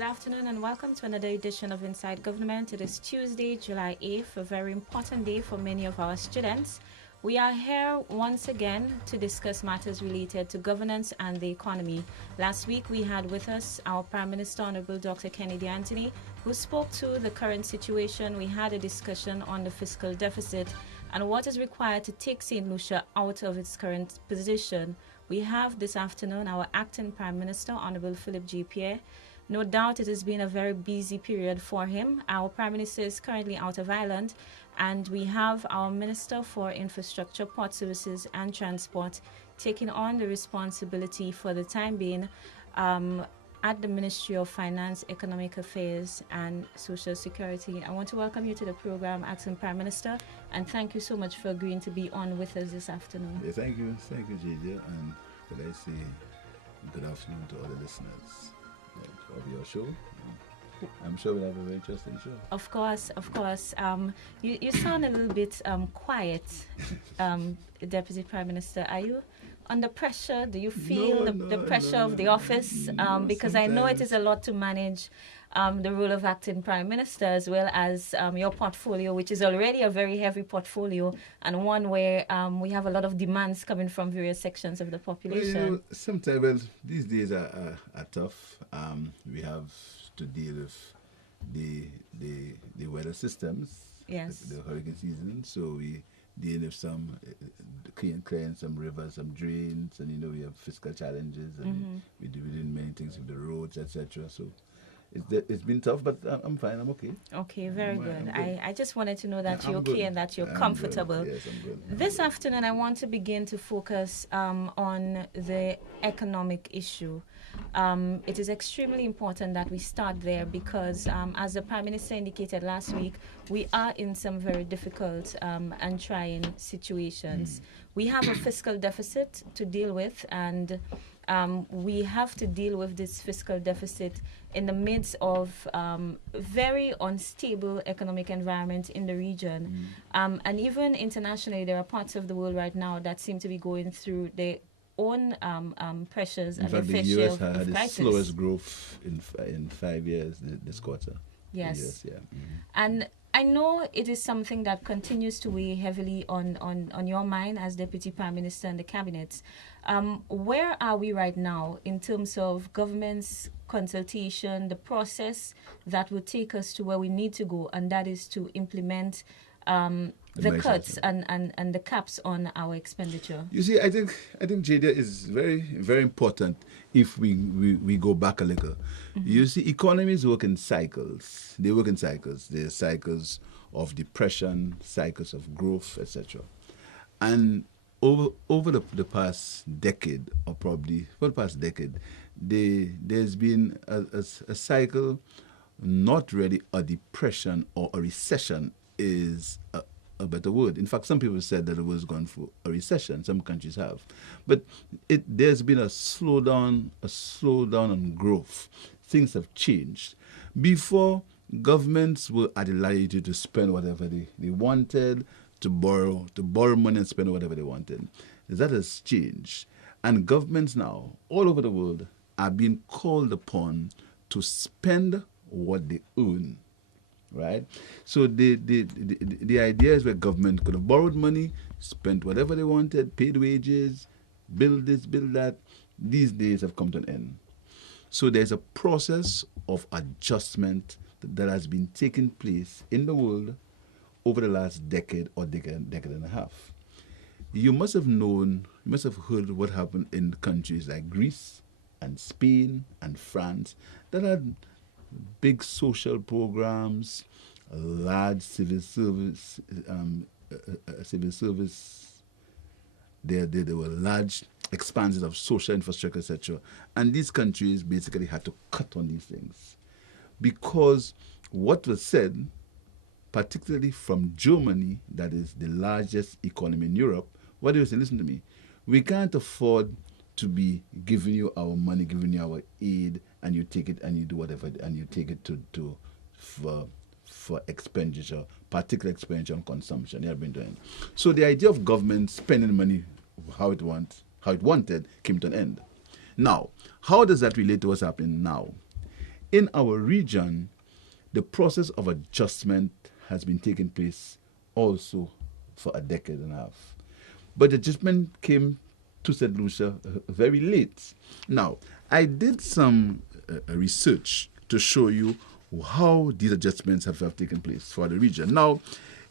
Good afternoon and welcome to another edition of Inside Government. It is Tuesday, July 8th, a very important day for many of our students. We are here once again to discuss matters related to governance and the economy. Last week we had with us our Prime Minister, Honorable Dr. Kennedy Anthony, who spoke to the current situation. We had a discussion on the fiscal deficit and what is required to take St. Lucia out of its current position. We have this afternoon our Acting Prime Minister, Honorable Philip G. Pierre. No doubt it has been a very busy period for him. Our Prime Minister is currently out of Ireland, and we have our Minister for Infrastructure, Port Services and Transport taking on the responsibility for the time being at the Ministry of Finance, Economic Affairs and Social Security. I want to welcome you to the program, Acting Prime Minister, and thank you so much for agreeing to be on with us this afternoon. Yeah, thank you, JJ, and could I say good afternoon to all the listeners of your show. I'm sure we'll have a very interesting show. Of course. You sound a little bit quiet, Deputy Prime Minister. Are you under pressure? Do you feel the pressure of the office? Because I know it is a lot to manage the role of acting Prime Minister as well as your portfolio, which is already a very heavy portfolio and one where we have a lot of demands coming from various sections of the population. Sometimes, these days are tough. We have to deal with the weather systems, yes, the hurricane season, so we deal with some clearing some rivers, some drains, and we have fiscal challenges, and we're doing many things with the roads, etc. So it's been tough, but I'm fine. I'm okay. Okay, very good. Good. I just wanted to know that I'm you're okay good. and that you're I'm comfortable. Good. Yes, I'm good. This afternoon, I want to begin to focus on the economic issue. It is extremely important that we start there because, as the Prime Minister indicated last week, we are in some very difficult and trying situations. We have a fiscal deficit to deal with, and we have to deal with this fiscal deficit in the midst of very unstable economic environment in the region. And even internationally, there are parts of the world right now that seem to be going through their own pressures In and fact, their the fair U.S. share had of the crisis. slowest growth in 5 years this quarter. Yes. The US, yeah. And I know it is something that continues to weigh heavily on your mind as Deputy Prime Minister and the Cabinet. Where are we right now in terms of government's consultation, the process that will take us to where we need to go, and that is to implement the cuts and the caps on our expenditure? You see, I think JD is very, very important if we go back a little. You see, economies work in cycles. They work in cycles. There are cycles of depression, cycles of growth, etc. And over the past decade, or probably for the past decade, there's been a cycle, not really a depression or a recession is a better word. In fact, some people said that it was going for a recession. Some countries have. But there's been a slowdown on growth. Things have changed. Before, governments were at the liberty to spend whatever they wanted, to borrow money and spend whatever they wanted. That has changed. And governments now, all over the world, are being called upon to spend what they own. Right? So the idea is where government could have borrowed money, spent whatever they wanted, paid wages, build this, build that. These days have come to an end. So there's a process of adjustment that has been taking place in the world over the last decade or decade and a half. You must have heard what happened in countries like Greece and Spain and France that had big social programs, large civil service. There were large expanses of social infrastructure, etc. And these countries basically had to cut on these things because what was said, particularly from Germany, that is the largest economy in Europe, what they were saying, listen to me, we can't afford to be giving you our money, giving you our aid, and you take it and you do whatever, and you take it for expenditure, particular expenditure on consumption. They have been doing. So the idea of government spending money how it wanted came to an end. Now, how does that relate to what's happening now? in our region, the process of adjustment has been taking place also for a decade and a half. But the adjustment came to St. Lucia very late. Now, I did some research to show you how these adjustments have taken place for the region. Now,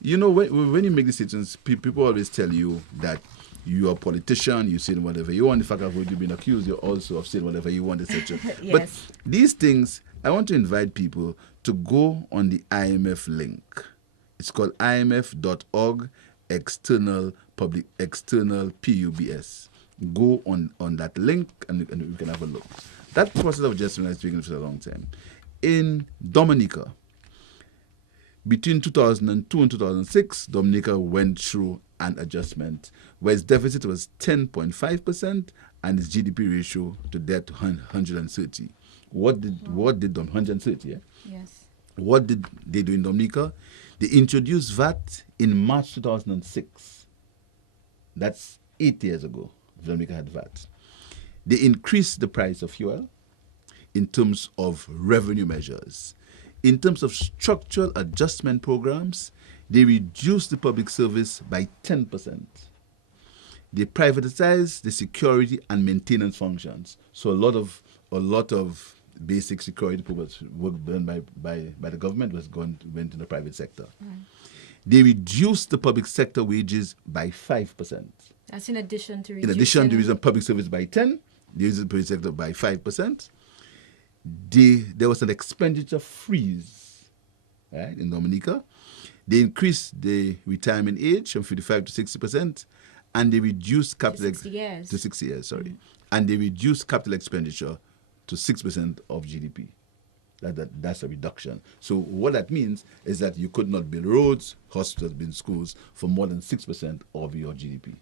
you know, when you make decisions, people always tell you that you are a politician, you say whatever you want. In fact, I've been accused, you're also of saying whatever you want, etc. Yes. But these things, I want to invite people to go on the IMF link. It's called imf.org external PUBS. Go on that link and we can have a look. That process of adjustment has taken for a long time. In Dominica, between 2002 and 2006, Dominica went through an adjustment where its deficit was 10.5% and its GDP ratio to debt 130. What did 130? Yeah? Yes. What did they do in Dominica? They introduced VAT in March 2006. That's 8 years ago. Dominica had VAT. They increased the price of fuel in terms of revenue measures. In terms of structural adjustment programs, they reduced the public service by 10%. They privatized the security and maintenance functions. So a lot of basic security work done by the government went to the private sector. Right. They reduced the public sector wages by 5%. That's in addition to In addition, they reduced the public service by 10%. They reduced the public sector by 5%. There was an expenditure freeze, right, in Dominica. They increased the retirement age from 55 to 60%, and they reduced capital to 60 years. To 60 years, sorry. And they reduced capital expenditure to 6% of GDP. That's a reduction. So what that means is that you could not build roads, hospitals, build schools for more than 6% of your GDP.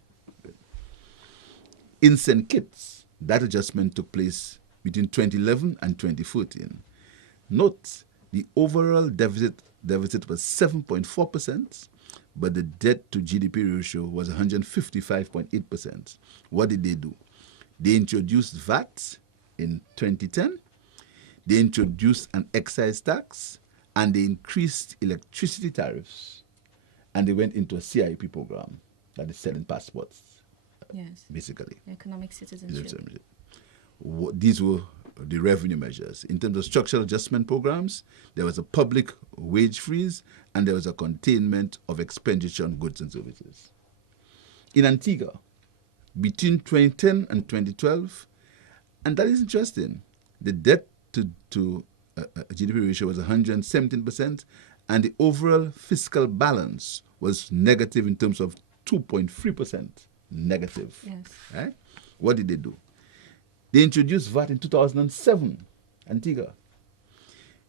In St. Kitts, that adjustment took place between 2011 and 2014. Note, the overall deficit was 7.4%, but the debt to GDP ratio was 155.8%. What did they do? They introduced VAT in 2010. They introduced an excise tax, and they increased electricity tariffs, and they went into a CIP program, that is selling passports. Yes. Basically. Economic citizenship. These were the revenue measures. In terms of structural adjustment programs, there was a public wage freeze and there was a containment of expenditure on goods and services. In Antigua, between 2010 and 2012, and that is interesting, the debt to GDP ratio was 117%, and the overall fiscal balance was negative in terms of 2.3%. Negative. Yes. Right? What did they do? They introduced VAT in 2007, Antigua.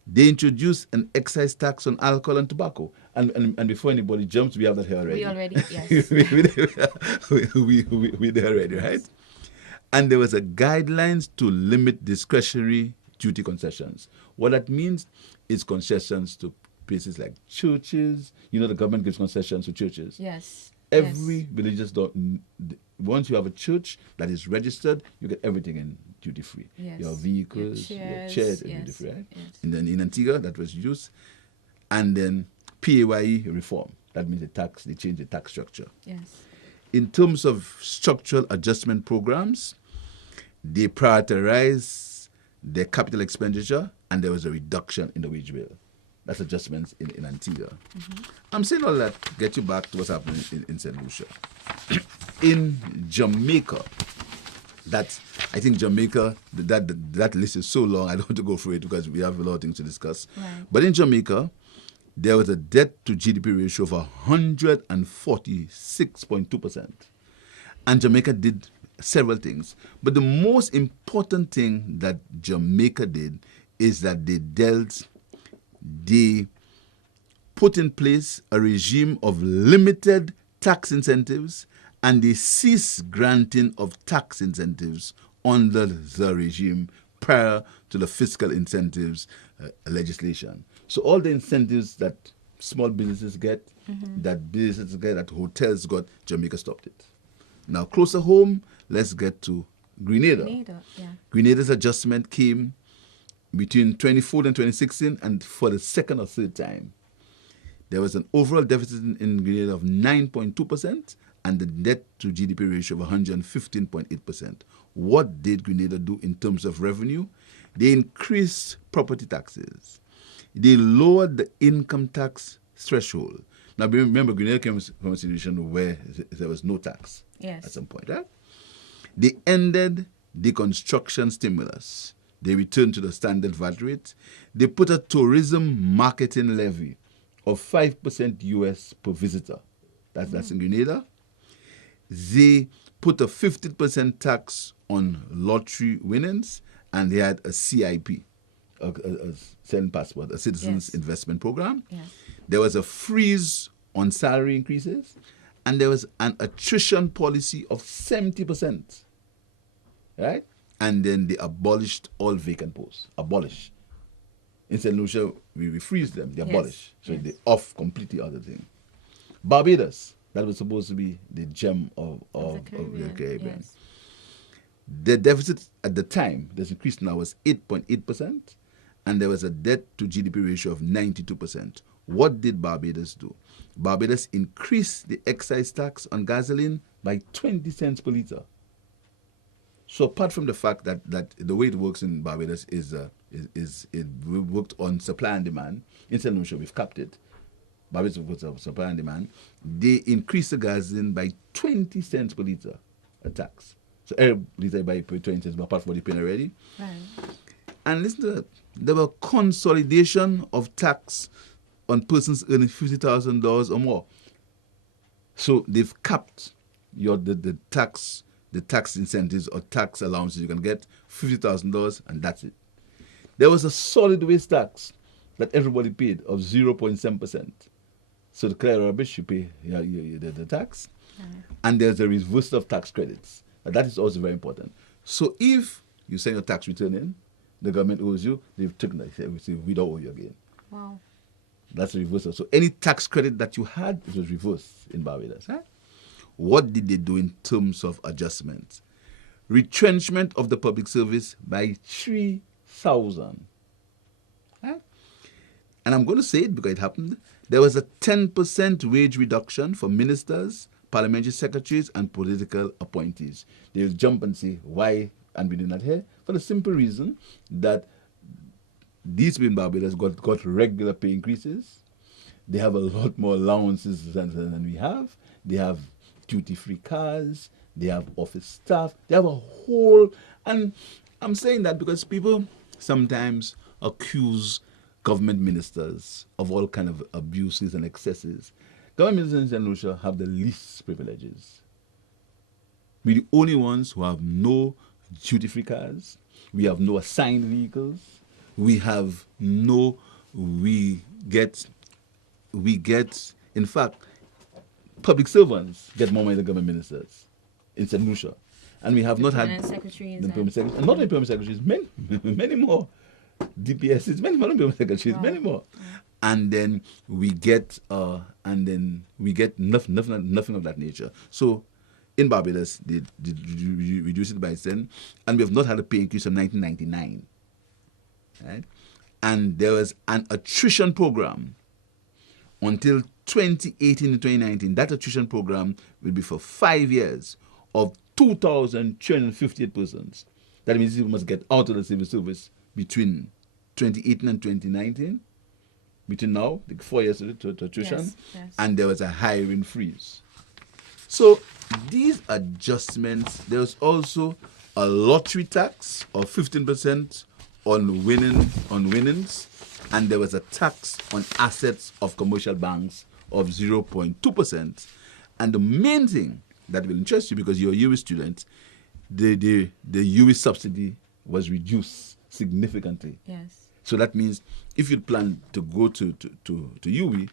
They introduced an excise tax on alcohol and tobacco. And before anybody jumps, we have that here already. We already, yes. We're there already, right? And there was a guidelines to limit discretionary duty concessions. What that means is concessions to places like churches. You know, the government gives concessions to churches. Yes. Every religious once you have a church that is registered, you get everything in duty free. Yes. Your vehicles, your chairs, yes, duty free, right? Yes. And then in Antigua, that was used. And then PAYE reform. That means they change the tax structure. Yes. In terms of structural adjustment programs, they prioritized their capital expenditure, and there was a reduction in the wage bill. That's adjustments in Antigua. Mm-hmm. I'm saying all that to get you back to what's happening in St. Lucia. In Jamaica, I think Jamaica, that list is so long, I don't want to go through it because we have a lot of things to discuss. Right. But in Jamaica, there was a debt to GDP ratio of 146.2%. And Jamaica did several things. But the most important thing that Jamaica did is that they put in place a regime of limited tax incentives, and they ceased granting of tax incentives under the regime prior to the fiscal incentives legislation. So all the incentives that small businesses get, that businesses get, that hotels got, Jamaica stopped it. Now, closer home, let's get to Grenada. Yeah. Grenada's adjustment came between 2014 and 2016, and for the second or third time, there was an overall deficit in Grenada of 9.2% and the debt to GDP ratio of 115.8%. What did Grenada do in terms of revenue? They increased property taxes. They lowered the income tax threshold. Now, remember, Grenada came from a situation where there was no tax at some point. Right? They ended the construction stimulus. They returned to the standard VAT rate. They put a tourism marketing levy of 5% US per visitor. That's in Grenada. They put a 50% tax on lottery winnings, and they had a CIP, a Citizen Passport, a Citizens Investment Program. Yes. There was a freeze on salary increases, and there was an attrition policy of 70%. Right? And then they abolished all vacant posts. Abolish. In St. Lucia, we freeze them. They abolish. So they off completely other thing. Barbados, that was supposed to be the gem of the Caribbean. Yes. The deficit at the time, that's increased now, was 8.8%, and there was a debt to GDP ratio of 92%. What did Barbados do? Barbados increased the excise tax on gasoline by 20 cents per litre. So apart from the fact that the way it works in Barbados is it worked on supply and demand. In St. Lucia, we've capped it. Barbados works on supply and demand. They increased the gasoline by 20 cents per litre, a tax. So every litre buy 20 cents, but apart from what you pay already. Right. And listen to that. There were consolidation of tax on persons earning $50,000 or more. So they've capped the tax incentives or tax allowances you can get, $50,000, and that's it. There was a solid waste tax that everybody paid of 0.7%. So to clear rubbish, you pay the tax. And there's a reversal of tax credits. And that is also very important. So if you send your tax return in, the government owes you, they've taken it. They say, we don't owe you again. Wow. That's a reversal. So any tax credit that you had, it was reversed in Barbados. Right? What did they do in terms of adjustments? Retrenchment of the public service by 3,000. Right? And I'm going to say it because it happened. There was a 10% wage reduction for ministers, parliamentary secretaries, and political appointees. They'll jump and say, why and we do not here? For the simple reason that these people in Barbados got regular pay increases. They have a lot more allowances than we have. They have duty-free cars. They have office staff. They have a whole... And I'm saying that because people sometimes accuse government ministers of all kind of abuses and excesses. Government ministers in St. Lucia have the least privileges. We're the only ones who have no duty-free cars. We have no assigned vehicles. We get, in fact, public servants get more money than government ministers in St. Lucia. And we have not had... secretaries. Not only permanent secretaries, many more. DPSs, many more permanent secretaries, many more. And then we get nothing of that nature. So in Barbados, they reduced it by 10, and we have not had a pay increase from 1999. Right? And there was an attrition program until 2018 to 2019. That attrition program will be for 5 years of 2,358 persons. That means people must get out of the civil service between 2018 and 2019. Between now, the 4 years to attrition, yes. And there was a hiring freeze. So these adjustments, there was also a lottery tax of 15% on winnings, and there was a tax on assets of commercial banks of 0.2%. And the main thing that will interest you, because you're a UWI student, the UWI subsidy was reduced significantly. Yes. So that means if you plan to go to UWI,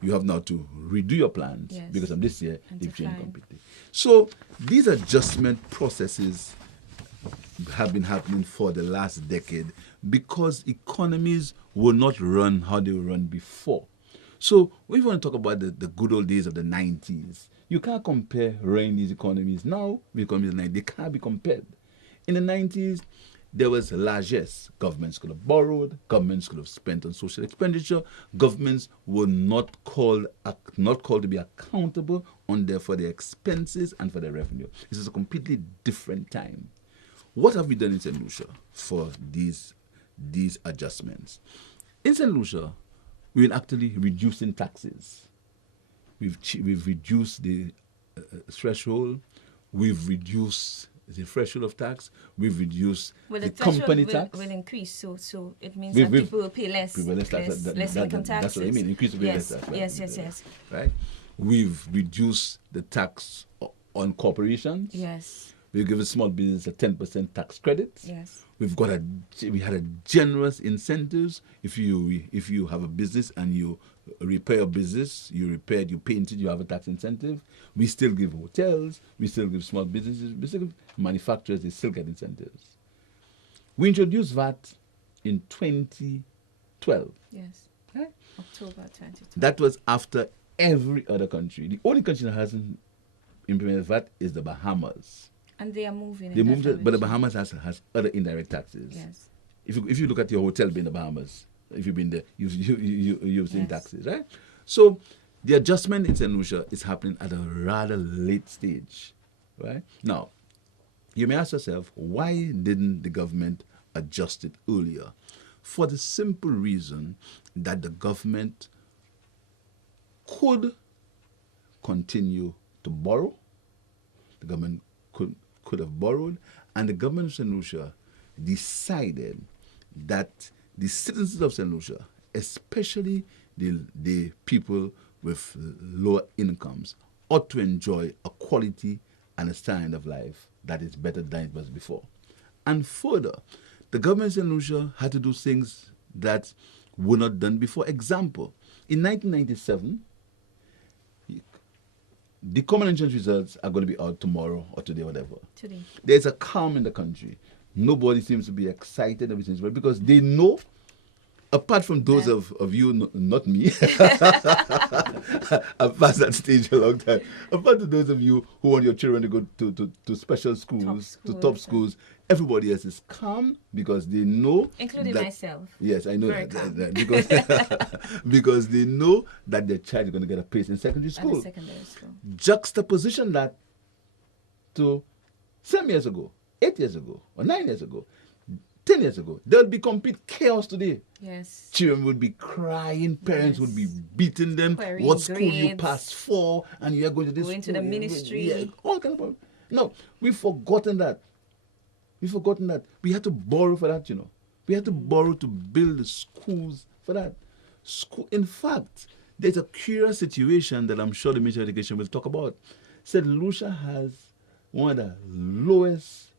you have now to redo your plans, yes. Because from this year they've changed completely. So these adjustment processes have been happening for the last decade because economies will not run how they were run before. So if you want to talk about the good old days of the 90s, you can't compare running these economies now with economies of the 90s. They can't be compared. In the 90s, there was largesse. Governments could have borrowed, governments could have spent on social expenditure, governments were not called to be accountable for their expenses and for their revenue. This is a completely different time. What have we done in St. Lucia for these adjustments? In St. Lucia, we're actually reducing taxes. We've reduced the threshold. We've reduced the threshold of tax. We've reduced the company tax. Will increase, so it means that people will pay less income taxes. That's what I mean. Increase will be less tax. Right? Yes. Right. We've reduced the tax on corporations. Yes. We've given small business a 10% tax credit. Yes. We had a generous incentives. If you have a business and you repair your business, you painted, you have a tax incentive. We still give hotels, we still give small businesses, we still give manufacturers, they still get incentives. We introduced VAT in 2012. Yes. Right? October 2012. That was after every other country. The only country that hasn't implemented VAT is the Bahamas. And they are moving. They moved it, but the Bahamas has other indirect taxes. Yes. If you look at your hotel in the Bahamas, if you've been there, you've seen Yes. taxes, right? So the adjustment in St. Lucia is happening at a rather late stage, right? Now, you may ask yourself, why didn't the government adjust it earlier? For the simple reason that the government could continue to borrow. The government could have borrowed, and the government of St. Lucia decided that the citizens of St. Lucia, especially the people with lower incomes, ought to enjoy a quality and a standard of life that is better than it was before. And further, the government of St. Lucia had to do things that were not done before. Example, in 1997, the common entrance results are going to be out tomorrow or today, whatever. Today. There's a calm in the country. Nobody seems to be excited because they know, apart from those of you, not me, I've passed that stage a long time. Apart from those of you who want your children to go to special schools, to top schools, everybody else is calm because they know. Including myself. Yes, I know Very that because because they know that their child is going to get a place in secondary school. Juxtaposition that to 7 years ago, 8 years ago, or 9 years ago, 10 years ago, there would be complete chaos today. Yes. Children would be crying, parents would be beating them. Querying what school grades, you passed for, and you are going to this going school. to the ministry. Yeah, all kind of problems. No, we've forgotten that. We had to borrow for that, We had to borrow to build the schools for that. In fact, there's a curious situation that I'm sure the Ministry of Education will talk about. St. Lucia has one of the lowest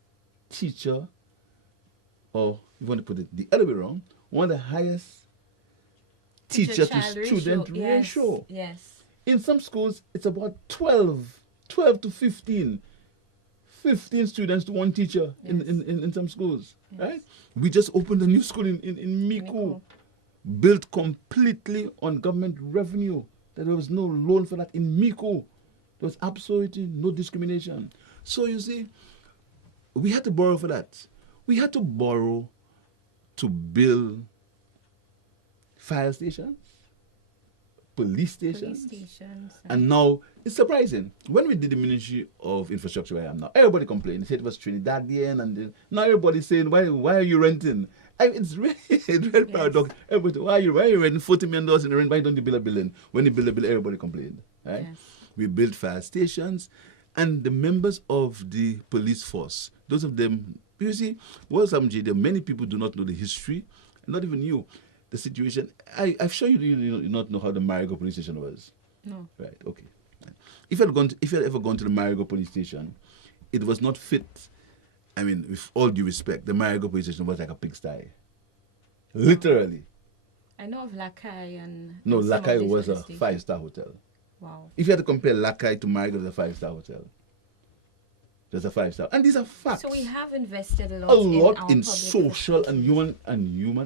teacher, or if you want to put it the other way around, one of the highest teacher to student ratio. Yes. In some schools, it's about 12 to 15 students to one teacher in some schools, right? We just opened a new school in Mico, built completely on government revenue. There was no loan for that in Mico. There was absolutely no discrimination. So you see, we had to borrow for that. We had to borrow to build fire stations, police stations. And now, it's surprising. When we did the Ministry of Infrastructure where I am now, everybody complained. They said it was Trinidadian, and now everybody's saying, why are you renting? It's really paradox. Everybody, why are you renting $40 million in rent? Why don't you build a building? When you build a building, everybody complained. Right? Yes. We built fire stations, and the members of the police force, those of them, you see, many people do not know the history, not even you. The situation, I'm sure you do not know how the Marigot police station was. No. Right, okay. If you had ever gone to the Marigot police station, it was not fit. I mean, with all due respect, the Marigot police station was like a pigsty. Literally. I know of Lakai and... No, Lakai was a 5-star hotel. Wow. If you had to compare Lakai to Marigot, it's a 5-star hotel. There's a 5-star. And these are facts. So we have invested a lot in social and human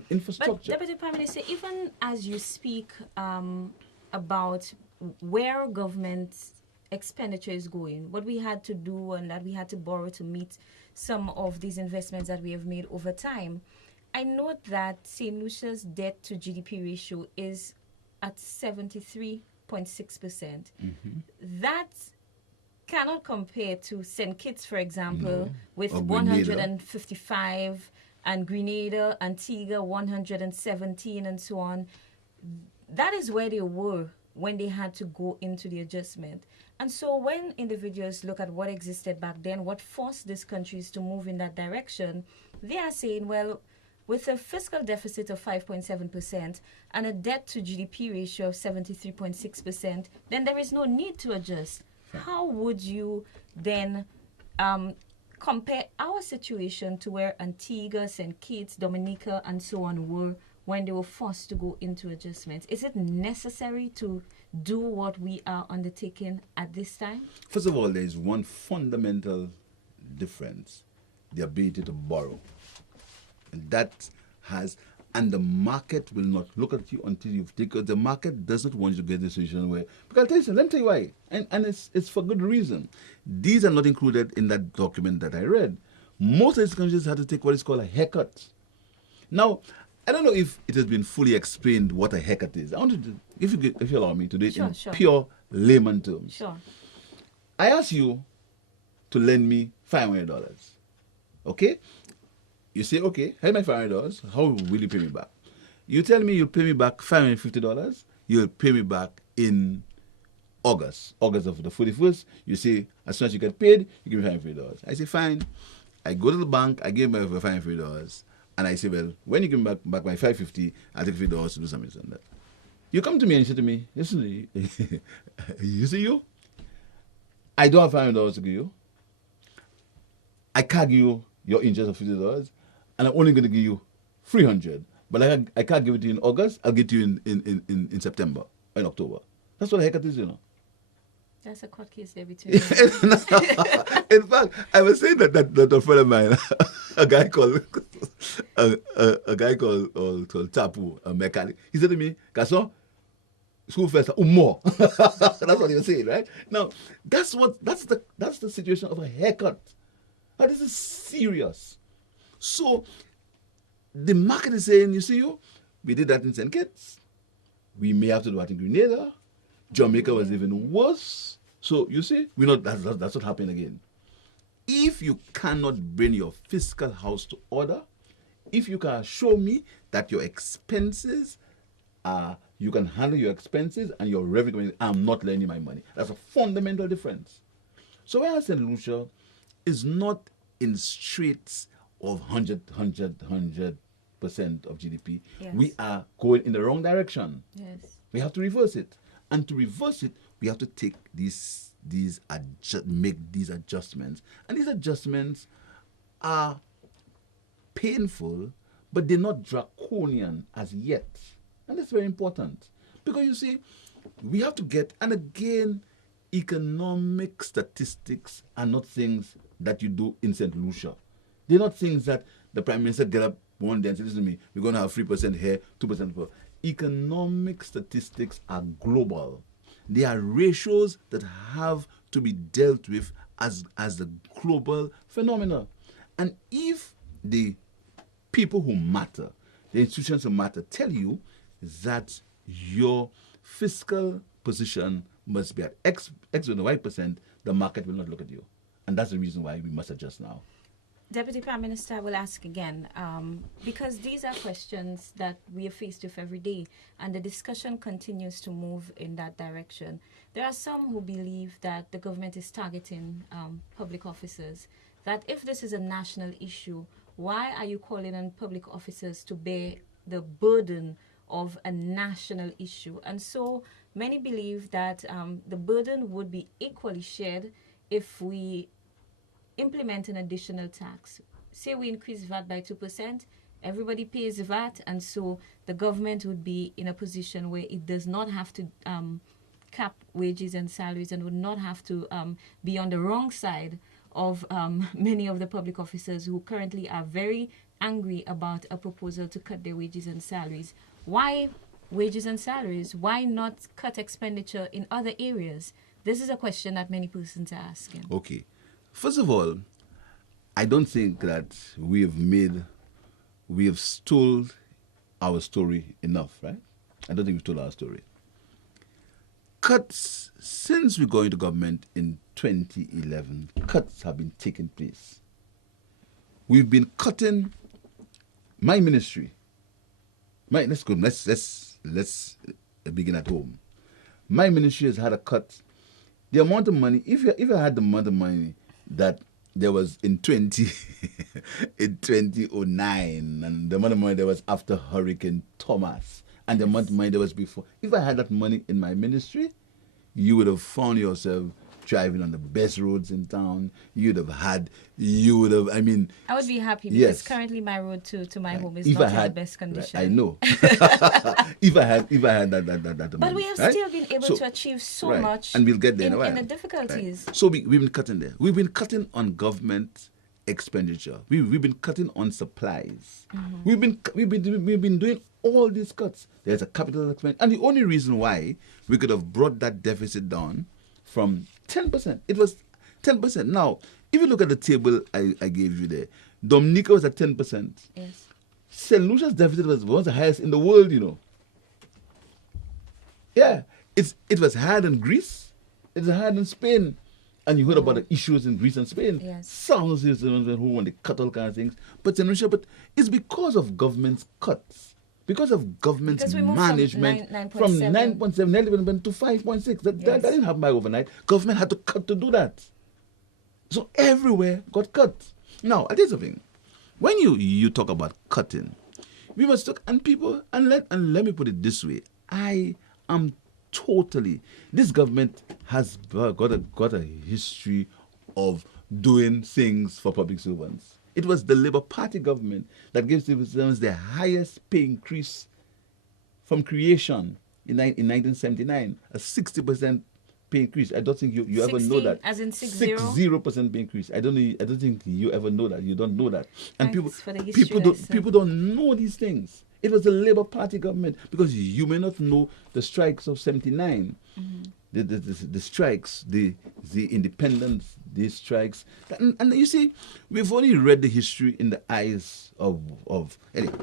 infrastructure. But Deputy Prime Minister, even as you speak about where government expenditure is going, what we had to do and that we had to borrow to meet some of these investments that we have made over time. I note that St. Lucia's debt to GDP ratio is at 73.6%. That cannot compare to St. Kitts, for example, with Or Grenada. 155, and Grenada, Antigua, 117, and so on. That is where they were when they had to go into the adjustment. And so when individuals look at what existed back then, what forced these countries to move in that direction, they are saying, well, with a fiscal deficit of 5.7% and a debt to GDP ratio of 73.6%, then there is no need to adjust. How would you then compare our situation to where Antigua, St. Kitts, Dominica, and so on were when they were forced to go into adjustments? Is it necessary to do what we are undertaking at this time? First of all, there is one fundamental difference: the ability to borrow. And that has, and the market will not look at you until you've taken. The market doesn't want you to get the situation where, because I'll tell you, let me tell you why, and it's for good reason. These are not included in that document that I read. Most of these countries had to take what is called a haircut. Now, I don't know if it has been fully explained what a haircut is. I want to, if you allow me to do it in pure layman terms. Sure. I ask you to lend me $500. Okay? You say, okay, here's my $500. How will you pay me back? You tell me you'll pay me back $550. You'll pay me back in August of the 41st. You say, as soon as you get paid, you give me $550. I say, fine. I go to the bank, I give my $550. And I say, well, when you give me back my $550, I'll take $50 to do something like that. You come to me and you say to me, listen, you see you? I don't have $500 to give you. I can't give you your interest of $50, and I'm only going to give you $300. But I can't give it to you in August. I'll give it to you in September, in October. That's what the haircut is, you know. That's a court case there between you. In fact, I was saying that a friend of mine, a guy called Tapu, a mechanic, he said to me, Garçon, school first or more. That's what he was saying, right? Now, that's the situation of a haircut. Now, this is serious. So the market is saying, you see, we did that in St. Kitts. We may have to do that in Grenada. Jamaica was even worse. So you see, that's what happened again. If you cannot bring your fiscal house to order, if you can show me that your expenses you can handle your expenses and your revenue, I'm not lending my money. That's a fundamental difference. So whereas St. Lucia is not in straits of 100% of GDP, yes, we are going in the wrong direction. Yes. We have to reverse it. And to reverse it, we have to take make these adjustments. And these adjustments are painful, but they're not draconian as yet. And that's very important. Because you see, we have to get, and again, economic statistics are not things that you do in St. Lucia. They're not things that the Prime Minister get up one day and say, listen to me, we're going to have 3% here, 2% here. Economic statistics are global. They are ratios that have to be dealt with as the global phenomena. And if the people who matter, the institutions who matter, tell you that your fiscal position must be at X with the Y%, the market will not look at you. And that's the reason why we must adjust now. Deputy Prime Minister, I will ask again, because these are questions that we are faced with every day, and the discussion continues to move in that direction. There are some who believe that the government is targeting public officers, that if this is a national issue, why are you calling on public officers to bear the burden of a national issue? And so many believe that the burden would be equally shared if we implement an additional tax. Say we increase VAT by 2%, everybody pays VAT, and so the government would be in a position where it does not have to cap wages and salaries and would not have to be on the wrong side of many of the public officers who currently are very angry about a proposal to cut their wages and salaries. Why wages and salaries? Why not cut expenditure in other areas? This is a question that many persons are asking. Okay. First of all, I don't think that we have told our story enough, right? I don't think we've told our story. Cuts, since we got into government in 2011, cuts have been taking place. We've been cutting my ministry. Let's begin at home. My ministry has had a cut. The amount of money, if you had the amount of money that there was in 2009, and the amount of money that was after Hurricane Thomas, and the amount of money that was before, if I had that money in my ministry, you would have found yourself driving on the best roads in town. I would be happy because yes. Currently my road to my home is if not I had, in the best condition. Right, I know. if I had that but money, we have right? still been able to achieve so much, and we'll get there in the difficulties. Right. So we've been cutting there. We've been cutting on government expenditure. We've been cutting on supplies. Mm-hmm. We've been doing all these cuts. There's a capital expenditure, and the only reason why we could have brought that deficit down from 10%, it was 10%. Now, if you look at the table I gave you there, Dominica was at 10%. Yes. St. Lucia's deficit was one of the highest in the world, you know. Yeah, it was higher than Greece. It was higher than Spain. And you heard about the issues in Greece and Spain. Yes. Thousands of citizens who want to cut all kinds of things. But St. Lucia, it's because of government's cuts. Because of government's management from 9.7 to 5.6. That didn't happen by overnight. Government had to cut to do that. So everywhere got cut. Now, I tell you something. When you talk about cutting, we must talk, and let me put it this way. I am totally, this government has got a history of doing things for public servants. It was the Labour Party government that gave civil servants the highest pay increase from creation in 1979, a 60% pay increase. I don't think you ever know that. As in 60% pay increase. I don't think you ever know that. You don't know that. And Thanks people don't know these things. It was the Labour Party government, because you may not know the strikes of 79. Mm-hmm. The strikes, the independence, these strikes. And you see, we've only read the history in the eyes of anyway.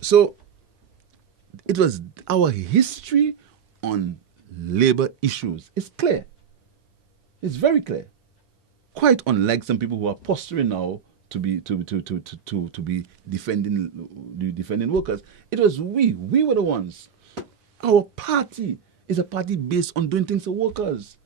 So it was our history on labor issues. It's clear. It's very clear. Quite unlike some people who are posturing now to be defending workers. It was we were the ones. Our party is a party based on doing things for workers.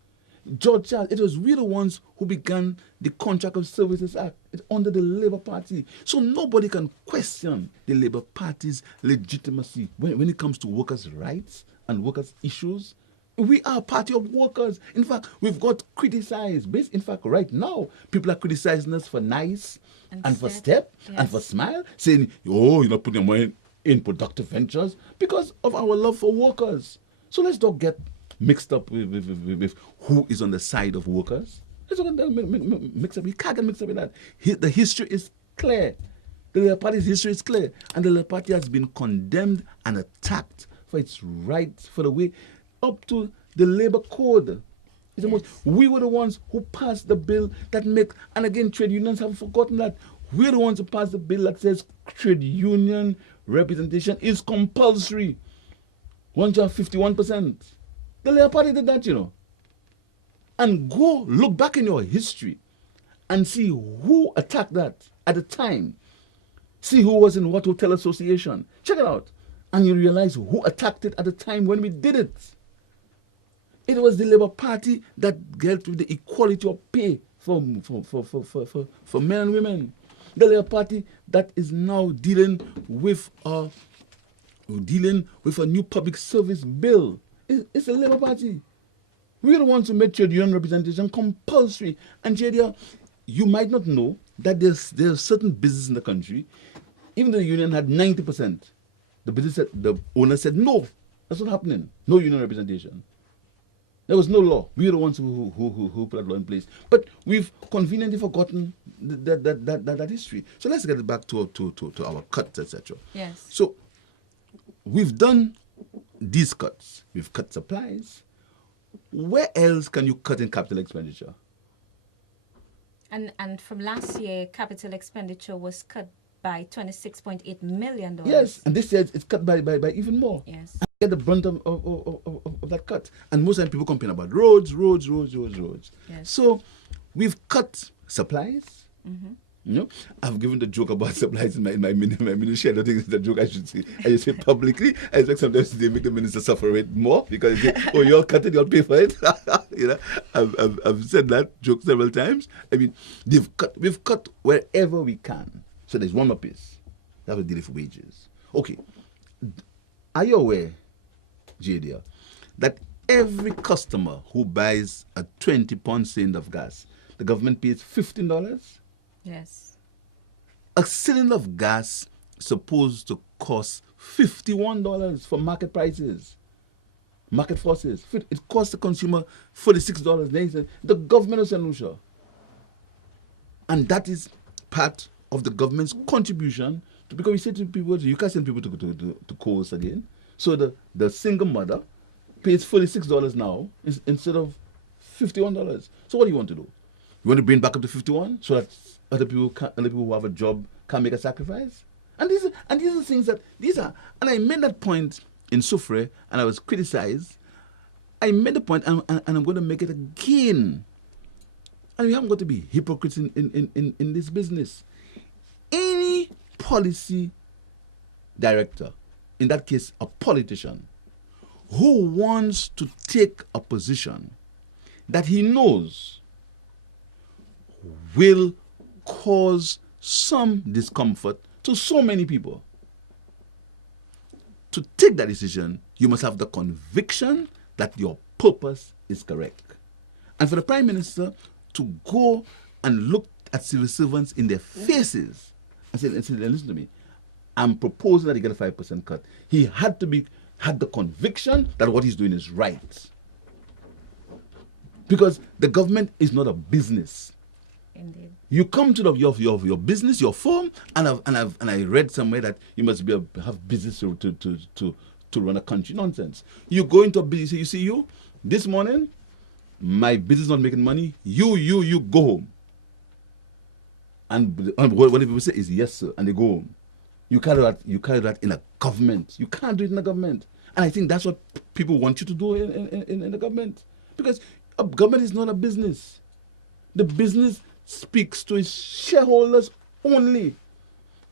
George Charles, it was we the ones who began the Contract of Services Act under the Labour Party. So nobody can question the Labour Party's legitimacy when it comes to workers' rights and workers' issues. We are a party of workers. In fact, we've got criticized. In fact, right now, people are criticizing us for NICE and for STEP and for SMILE, saying, oh, you're not putting your money in productive ventures because of our love for workers. So let's not get mixed up with who is on the side of workers. Let's not mix up. You can't get mixed up with that. The history is clear. The Labour Party's history is clear. And the Labour Party has been condemned and attacked for its rights, for the way up to the Labour Code. We were the ones who passed the bill that makes, and again, trade unions have forgotten that. We're the ones who passed the bill that says trade union representation is compulsory. 151%. The Labour Party did that, you know. And go look back in your history and see who attacked that at the time. See who was in what hotel association. Check it out. And you realize who attacked it at the time when we did it. It was the Labour Party that dealt with the equality of pay for men and women. The Labour Party that is now dealing with a new public service bill. It's the Labour Party. We're the ones who made trade union representation compulsory. And JDR, you might not know that there's certain businesses in the country, even though the union had 90%, the owner said no, that's not happening. No union representation. There was no law. We were the ones who put that law in place. But we've conveniently forgotten that history. So let's get back to our cuts, etc. Yes. So we've done these cuts. We've cut supplies. Where else can you cut in capital expenditure? And from last year, capital expenditure was cut by $26.8 million. Yes, and this year it's cut by even more. Yes. And get the brunt of that cut. And most time people complain about roads. Yes. So we've cut supplies. You know, I've given the joke about supplies in my ministry. I don't think it's a joke I should say publicly. I expect sometimes they make the minister suffer it more because they say, oh, you'll cut it, you'll pay for it. You know, I've said that joke several times. I mean, we've cut wherever we can. So there's one more piece. That was dealing with wages. Okay. Are you aware, JDL, that every customer who buys a 20-pound cylinder of gas, the government pays $15? Yes. A cylinder of gas supposed to cost $51 for market prices, market forces. It costs the consumer $46. Then he said, the government of St. Lucia. And that is part of the government's contribution to, because we say to people, you can't send people to coals again. So the single mother pays $46 now instead of $51. So what do you want to do? You want to bring back up to 51 so that other people who have a job can make a sacrifice? And these are things that and I made that point in Soufrière and I was criticized. I made the point and I'm going to make it again. And we haven't got to be hypocrites in this business. Any policy director, in that case a politician, who wants to take a position that he knows will cause some discomfort to so many people, to take that decision, you must have the conviction that your purpose is correct. And for the Prime Minister to go and look at civil servants in their faces and say, listen to me, I'm proposing that he get a 5% cut. He had the conviction that what he's doing is right. Because the government is not a business. Indeed. You come to your business, your firm, and I read somewhere that you must have business to run a country. Nonsense. You go into a business, you see this morning, my business not making money. You go home. And what people say is yes, sir, and they go home. You carry that in a government. You can't do it in a government. And I think that's what people want you to do in the government. Because a government is not a business. The business speaks to its shareholders only.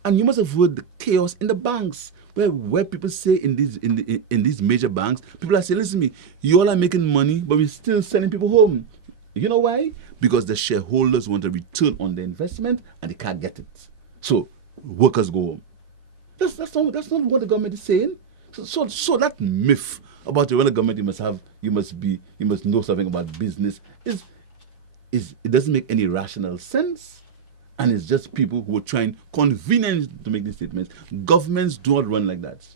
And you must have heard the chaos in the banks, where people say in these major banks, people are saying, listen to me, you all are making money, but we're still sending people home. You know why? Because the shareholders want a return on their investment and they can't get it. So workers go home. That's not what the government is saying. So that myth about the government you must know something about business it doesn't make any rational sense, and it's just people who are trying conveniently to make these statements. Governments do not run like that.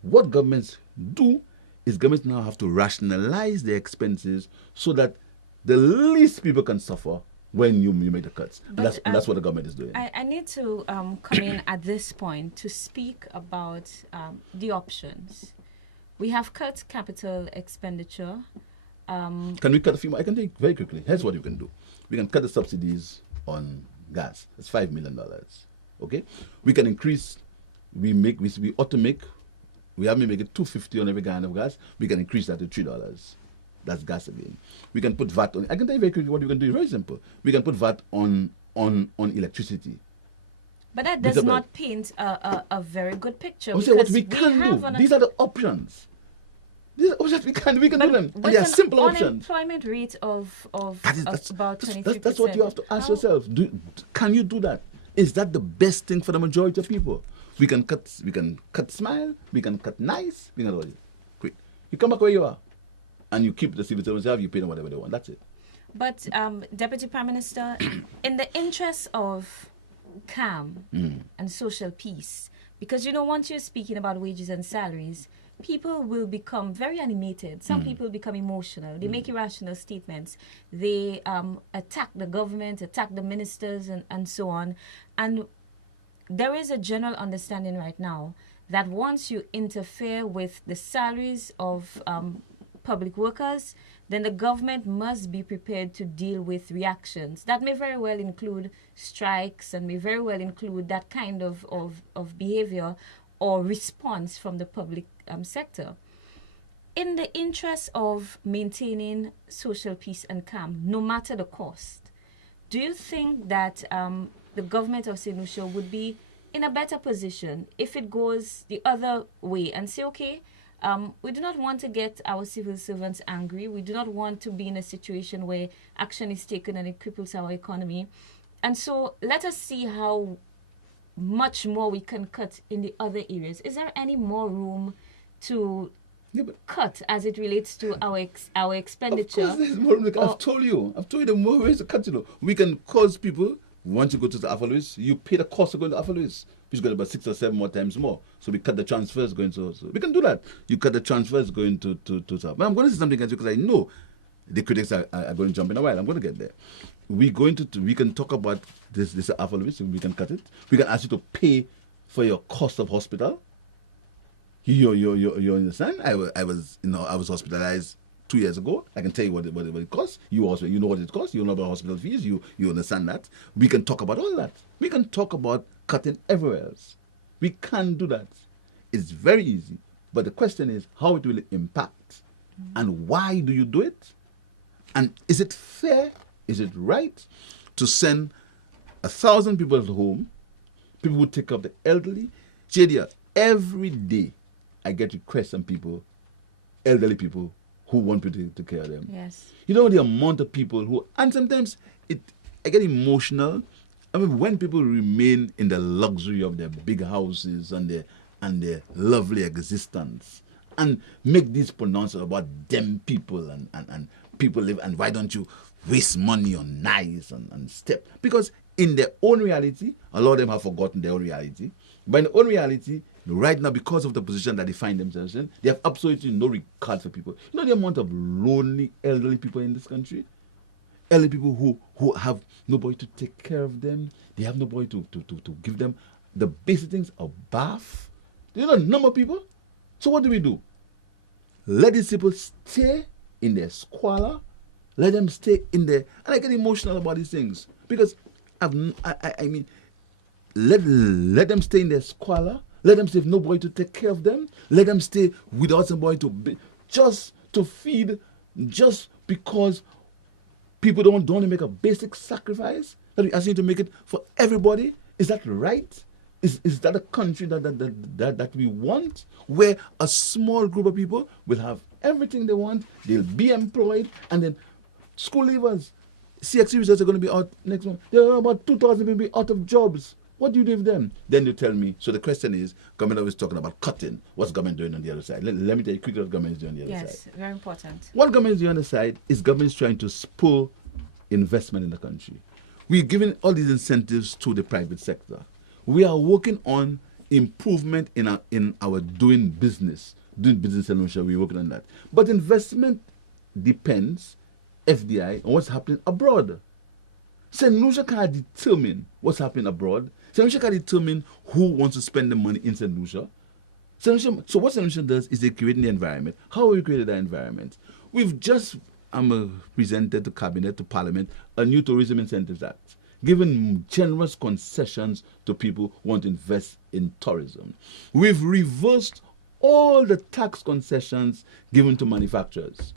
What governments do is governments now have to rationalize their expenses so that the least people can suffer when you make the cuts. And that's what the government is doing. I need to come in at this point to speak about the options. We have cut capital expenditure. Can we cut a few more? I can take very quickly. Here's what you can do. We can cut the subsidies on gas. It's $5 million. Okay? We can increase, we ought to make, we have to make it $2.50 on every gallon of gas. We can increase that to $3. That's gas again. We can put VAT on. I can tell you very quickly what we can do. It's very simple. We can put VAT on electricity. But that does not paint a very good picture. What we can do. These are the options. These are options we can do them. And they are simple options. Unemployment rate of about 23%. That's what you have to ask yourself. Can you do that? Is that the best thing for the majority of people? We can cut smile, we can cut nice, we can do it. Quick. You come back where you are. And you keep the civil servants you pay them whatever they want. That's it. But Deputy Prime Minister, in the interest of calm and social peace, because once you're speaking about wages and salaries, people will become very animated. Some people become emotional. They make irrational statements. They attack the government, attack the ministers, and so on. And there is a general understanding right now that once you interfere with the salaries of public workers, then the government must be prepared to deal with reactions. That may very well include strikes and may very well include that kind of behavior or response from the public sector. In the interest of maintaining social peace and calm, no matter the cost, do you think that the government of St. Lucia would be in a better position if it goes the other way and say, okay, we do not want to get our civil servants angry. We do not want to be in a situation where action is taken and it cripples our economy. And so let us see how much more we can cut in the other areas. Is there any more room to cut as it relates to our expenditure? Of course, there's more. I've told you the more ways to cut. We can cause people, once you go to the Alpha Louis, you pay the cost of going to Alpha Louis, which is going about 6 or 7 more times more. So we cut the transfers going to. So we can do that. You cut the transfers going to South. But I'm going to say something else because I know the critics are going to jump in a while. I'm going to get there. We can talk about this Alpha Louis. We can cut it. We can ask you to pay for your cost of hospital. You understand? I was hospitalized 2 years ago. I can tell you what it costs. You also know what it costs. You know about hospital fees. You understand that. We can talk about all that. We can talk about cutting everywhere else. We can do that. It's very easy. But the question is how it will impact, and why do you do it? And is it fair? Is it right to send 1,000 people at home? People who take care of the elderly. JDR, every day I get requests from people, elderly people, who want me to take care of them. Yes. You know the amount of people who, and sometimes I get emotional. I mean, when people remain in the luxury of their big houses and their lovely existence, and make these pronouncements about them people and people live, and why don't you waste money on nice and step? Because in their own reality, a lot of them have forgotten their own reality. But in their own reality, right now, because of the position that they find themselves in, they have absolutely no regard for people. You know the amount of lonely elderly people in this country? Elderly people who have nobody to take care of them. They have nobody to give them the basic things, a bath. Do you know the number of people? So what do? Let these people stay in their squalor. Let them stay in there. And I get emotional about these things. Because, I mean, let them stay in their squalor. Let them stay with nobody to take care of them. Let them stay without somebody just to feed, just because people don't want to make a basic sacrifice. That we ask you to make it for everybody. Is that right? Is that a country that we want, where a small group of people will have everything they want, they'll be employed, and then school leavers, CXC results are going to be out next month. There are about 2,000 people out of jobs. What do you do with them? Then you tell me. So the question is, government always talking about cutting. What's government doing on the other side? Let me tell you quickly what government is doing on the other side. Yes, very important. What government is doing on the side is government is trying to spur investment in the country. We're giving all these incentives to the private sector. We are working on improvement in our doing business solution. We're working on that. But investment depends, FDI, on what's happening abroad. St. Lucia can't determine what's happening abroad. St. Lucia can't determine who wants to spend the money in St. Lucia. So what St. Lucia does is they create the environment. How have we created that environment? We've just presented to Cabinet, to Parliament, a new Tourism Incentives Act, giving generous concessions to people who want to invest in tourism. We've reversed all the tax concessions given to manufacturers.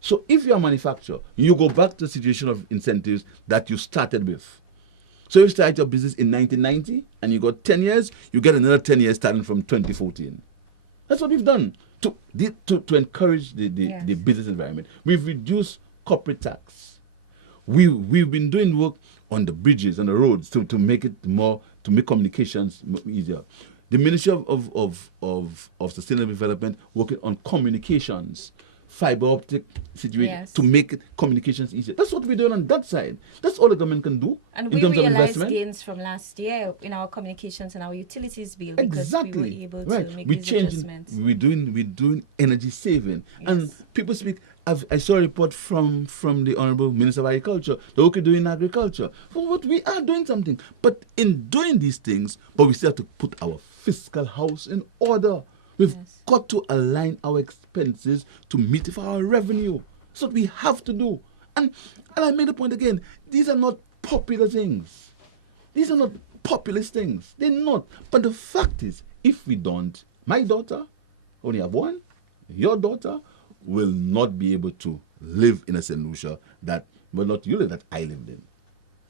So if you're a manufacturer, you go back to the situation of incentives that you started with. So if you started your business in 1990 and you got 10 years, you get another 10 years starting from 2014. That's what we've done to encourage the business environment. We've reduced corporate tax. We've been doing work on the bridges and the roads to make it more, to make communications easier. The Ministry of Sustainable Development working on communications, fiber optic situation to make communications easier. That's what we're doing on that side. That's all the government can do and in terms of investment. And we realized gains from last year in our communications and our utilities bill because we were able to make these adjustments. We're doing energy saving. And people speak. I saw a report from the Honorable Minister of Agriculture. They're okay doing agriculture. But we are doing something. But in doing these things, but we still have to put our fiscal house in order. We've got to align our expenses to meet our revenue. That's what we have to do. And I made the point again, these are not popular things. These are not populist things. They're not. But the fact is, if we don't, my daughter, only have one, your daughter will not be able to live in a St. Lucia that, well, not you live, that I lived in.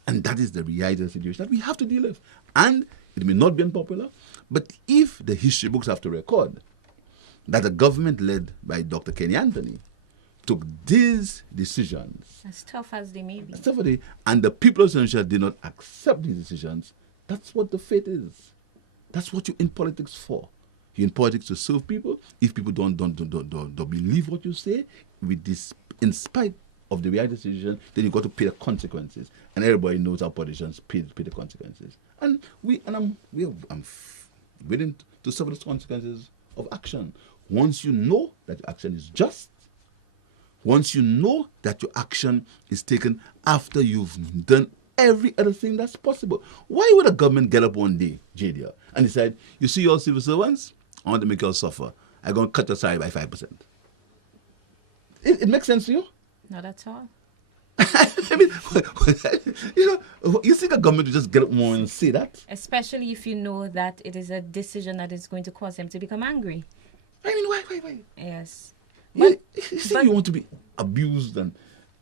And that is the reality of the situation that we have to deal with. And it may not be unpopular, but if the history books have to record that a government led by Dr. Kenny Anthony took these decisions, as tough as they may be, and the people of St. Lucia did not accept these decisions, that's what the fate is. That's what you're in politics for. You're in politics to serve people. If people don't believe what you say, with this, in spite of the reality decision, then you got to pay the consequences. And everybody knows how politicians pay the consequences. And I'm willing to suffer the consequences of action. Once you know that your action is just, once you know that your action is taken after you've done every other thing that's possible. Why would a government get up one day, JDR, and decide, you see your civil servants, I want to make you all suffer. I'm going to cut your salary by 5%. It makes sense to you? Not at all. I mean, you think a government would just get up more and say that? Especially if you know that it is a decision that is going to cause them to become angry. I mean, why? Yes. You want to be abused, and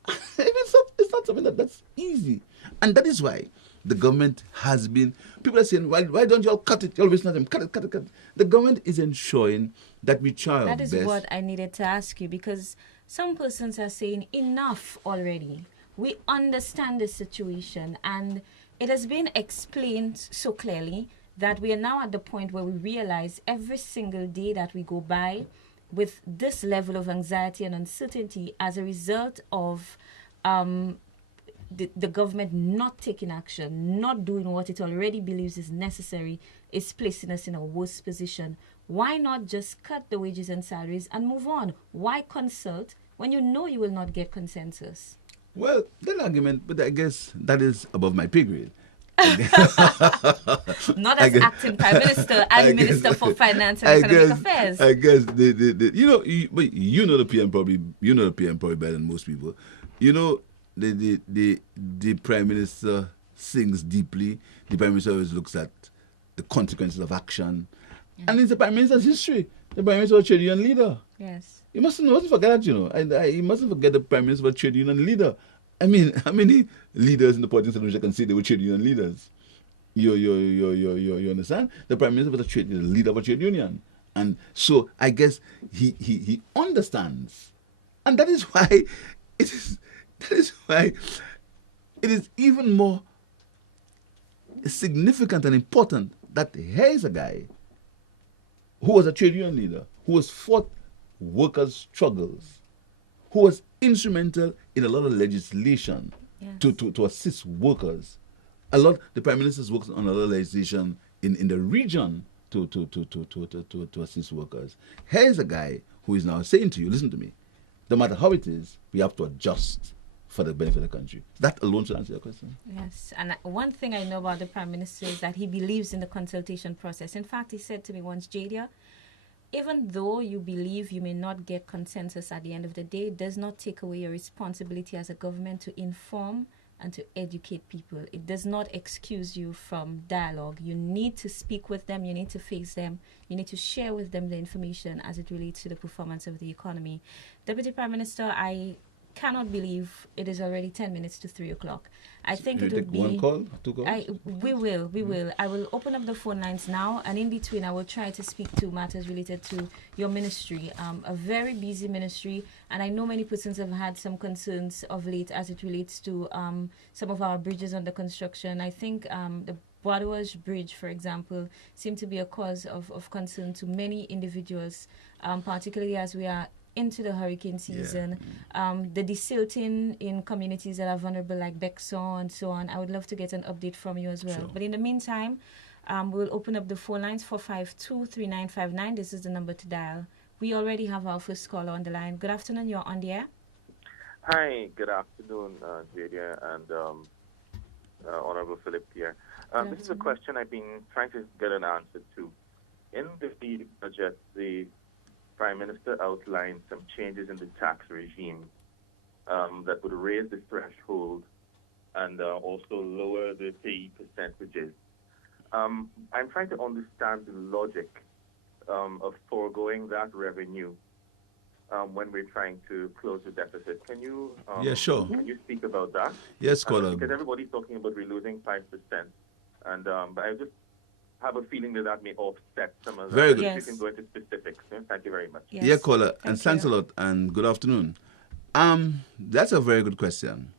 I mean, it's not something that's easy. And that is why the government has been, people are saying, why don't you all cut it? You always not them, cut it. The government is ensuring that we try our best. That is what I needed to ask you, because some persons are saying enough already. We understand the situation, and it has been explained so clearly that we are now at the point where we realize every single day that we go by with this level of anxiety and uncertainty as a result of the government not taking action, not doing what it already believes is necessary, is placing us in a worse position. Why not just cut the wages and salaries and move on? Why consult when you know you will not get consensus? Well, that argument, but I guess that is above my pay grade. Not as acting Prime Minister and Minister for Finance and Economic Affairs. I guess but you know the PM probably better than most people. You know, the Prime Minister thinks deeply. The Prime Minister always looks at the consequences of action. Yeah. And it's the Prime Minister's history. The Prime Minister was a trade union leader. Yes. You mustn't forget that, you mustn't forget the Prime Minister was a trade union leader. I mean, how many leaders in the politics of Indonesia can say they were trade union leaders? You understand? The Prime Minister was a leader of a trade union. And so I guess he understands. And that is why it is even more significant and important that here is a guy who was a trade union leader, who has fought workers' struggles, who was instrumental in a lot of legislation to assist workers. The Prime Minister's worked on a lot of legislation in the region to assist workers. Here's a guy who is now saying to you, listen to me, no matter how it is, we have to adjust for the benefit of the country. That alone should answer your question. Yes, and one thing I know about the Prime Minister is that he believes in the consultation process. In fact, he said to me once, Jadia, even though you believe you may not get consensus at the end of the day, it does not take away your responsibility as a government to inform and to educate people. It does not excuse you from dialogue. You need to speak with them, you need to face them, you need to share with them the information as it relates to the performance of the economy. Deputy Prime Minister, I cannot believe it is already 10 minutes to 3 o'clock. I think it would be... one call, two calls? We will. I will open up the phone lines now, and in between I will try to speak to matters related to your ministry, a very busy ministry, and I know many persons have had some concerns of late as it relates to some of our bridges under construction. I think the Bwadawaj Bridge, for example, seemed to be a cause of concern to many individuals, particularly as we are into the hurricane season, the desilting in communities that are vulnerable like Bexon and so on. I would love to get an update from you as well. Sure. But in the meantime, we'll open up the phone lines 452-3959. This is the number to dial. We already have our first caller on the line. Good afternoon, you're on the air. Hi, good afternoon, Jadia and Honorable Philip here. This is a question I've been trying to get an answer to. In the budget, the Prime Minister outlined some changes in the tax regime that would raise the threshold and also lower the pay percentages. I'm trying to understand the logic of foregoing that revenue when we're trying to close the deficit. Can you Yeah, sure. Can you speak about that? Yes, caller. Because everybody's talking about we're losing 5%, and but I just have a feeling that that may offset some of that. Very good. If Yes. you can go into specifics. Thank you very much. Yes. Yeah, caller, and Thank thanks a you. lot, and good afternoon. That's a very good question.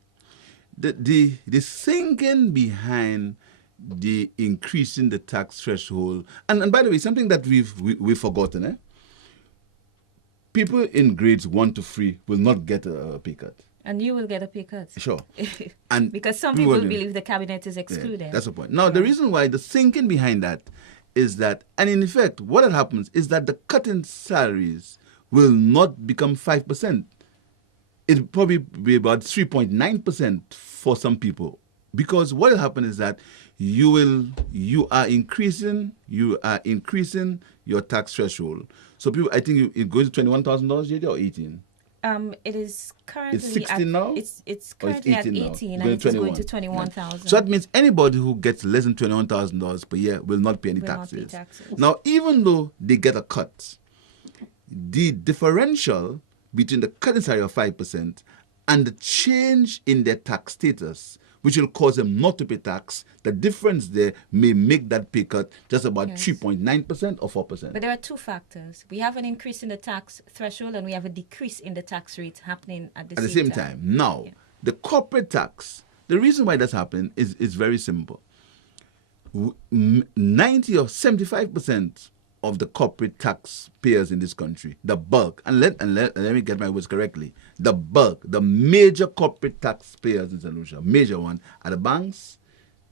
The thinking behind the increasing the tax threshold, and by the way, something that we've forgotten, people in grades 1 to 3 will not get a pay cut. And you will get a pay cut. Sure. And Because some we people will- believe the cabinet is Yeah, excluded. that's the point. Now, the reason why the thinking behind that is that, and in effect, what happens is that the cut in salaries will not become 5%. It'll probably be about 3.9% for some people. Because what will happen is that you are increasing your tax threshold. So people, I think it goes to $21,000, JD, or 18. It is currently It's 16 now? It's Or it's currently at 18 now? 18 It's and going it to is going 21. to 21,000. So that means anybody who gets less than $21,000 per year will not pay any Will not pay taxes. taxes. Now, even though they get a cut, the differential between the cut in salary of 5% and the change in their tax status, which will cause them not to pay tax, the difference there may make that pay cut just about Yes. 3.9% or 4%. But there are two factors. We have an increase in the tax threshold and we have a decrease in the tax rate happening at the At the same time. Now, Yeah. the corporate tax, the reason why that's happening is very simple. 90 or 75% of the corporate taxpayers in this country, the bulk, and let me get my words correctly, the bulk, the major corporate taxpayers in St. Lucia, major one, are the banks,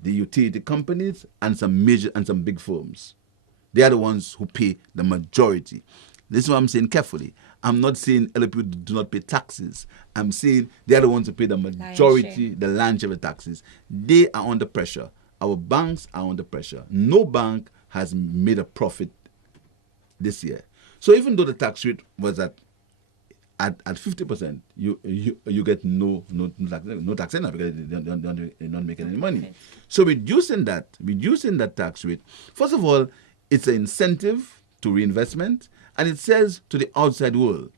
the utility companies, and some big firms. They are the ones who pay the majority. This is what I'm saying carefully. I'm not saying other people do not pay taxes. I'm saying they are the ones who pay the majority, the lion's share of the taxes. They are under pressure. Our banks are under pressure. No bank has made a profit this year. So even though the tax rate was at 50%, you get no tax in because they're not making any money. profit. So reducing that tax rate, first of all, it's an incentive to reinvestment, and it says to the outside world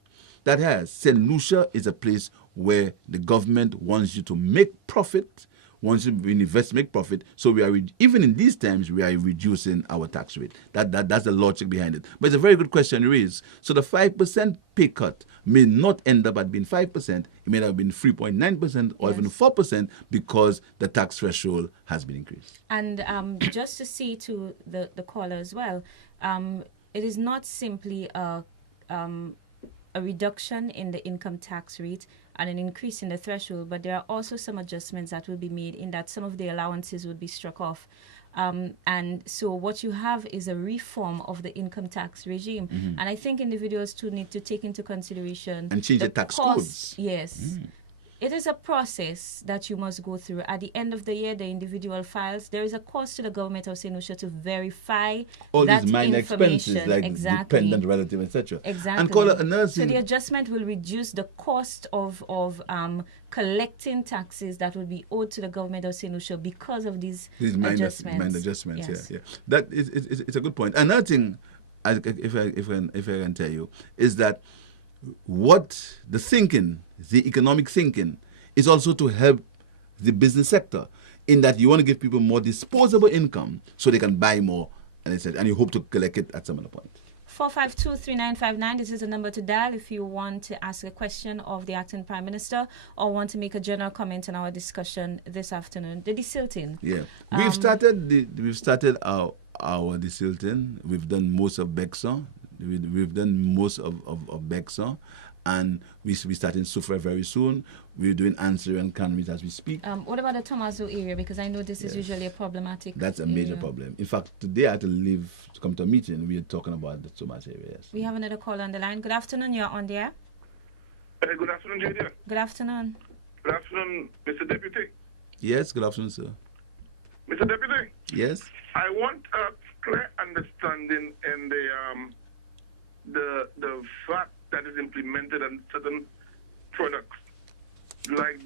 that St. Lucia is a place where the government wants you to make profit, wants you to invest, make profit. So we are even in these times we are reducing our tax rate. That's the logic behind it. But it's a very good question you raise. So the 5% pay cut may not end up at being 5%. It may have been 3.9% or even 4% because the tax threshold has been increased. And just to see to the caller as well, it is not simply a reduction in the income tax rate and an increase in the threshold, but there are also some adjustments that will be made in that some of the allowances would be struck off. And so what you have is a reform of the income tax regime. Mm-hmm. And I think individuals too need to take into consideration And change the tax codes. Yes. It is a process that you must go through. At the end of the year, the individual files, there is a cost to the government of St. Lucia to verify All that these minor information. expenses like Exactly. dependent relative, etc. Exactly. And call another So thing. the adjustment will reduce the cost of collecting taxes that will be owed to the government of St. Lucia because of these minor Yes. adjustments. Yeah. That is it's a good point. Another thing, if I can tell you, is that what the economic thinking, is also to help the business sector, in that you want to give people more disposable income so they can buy more, and you hope to collect it at some other point. 452-3959. This is the number to dial if you want to ask a question of the acting Prime Minister or want to make a general comment on our discussion this afternoon. The desilting. Yeah, we've started our desilting. We've done most of Bexar. We've done most of Bexar, and we're starting Sufra very soon. We're doing Answer and Canries as we speak. What about the Tomaso area? Because I know this is usually a problematic. That's a major area. problem. In fact, today I had to leave to come to a meeting. We are talking about the Tomaso area. Yes. We have another call on the line. Good afternoon. You're on the air. Good afternoon, JD. Good afternoon. Good afternoon, Mr. Deputy. Yes. Good afternoon, sir. Mr. Deputy, Yes. I want a clear understanding in the VAT that is implemented on certain products. like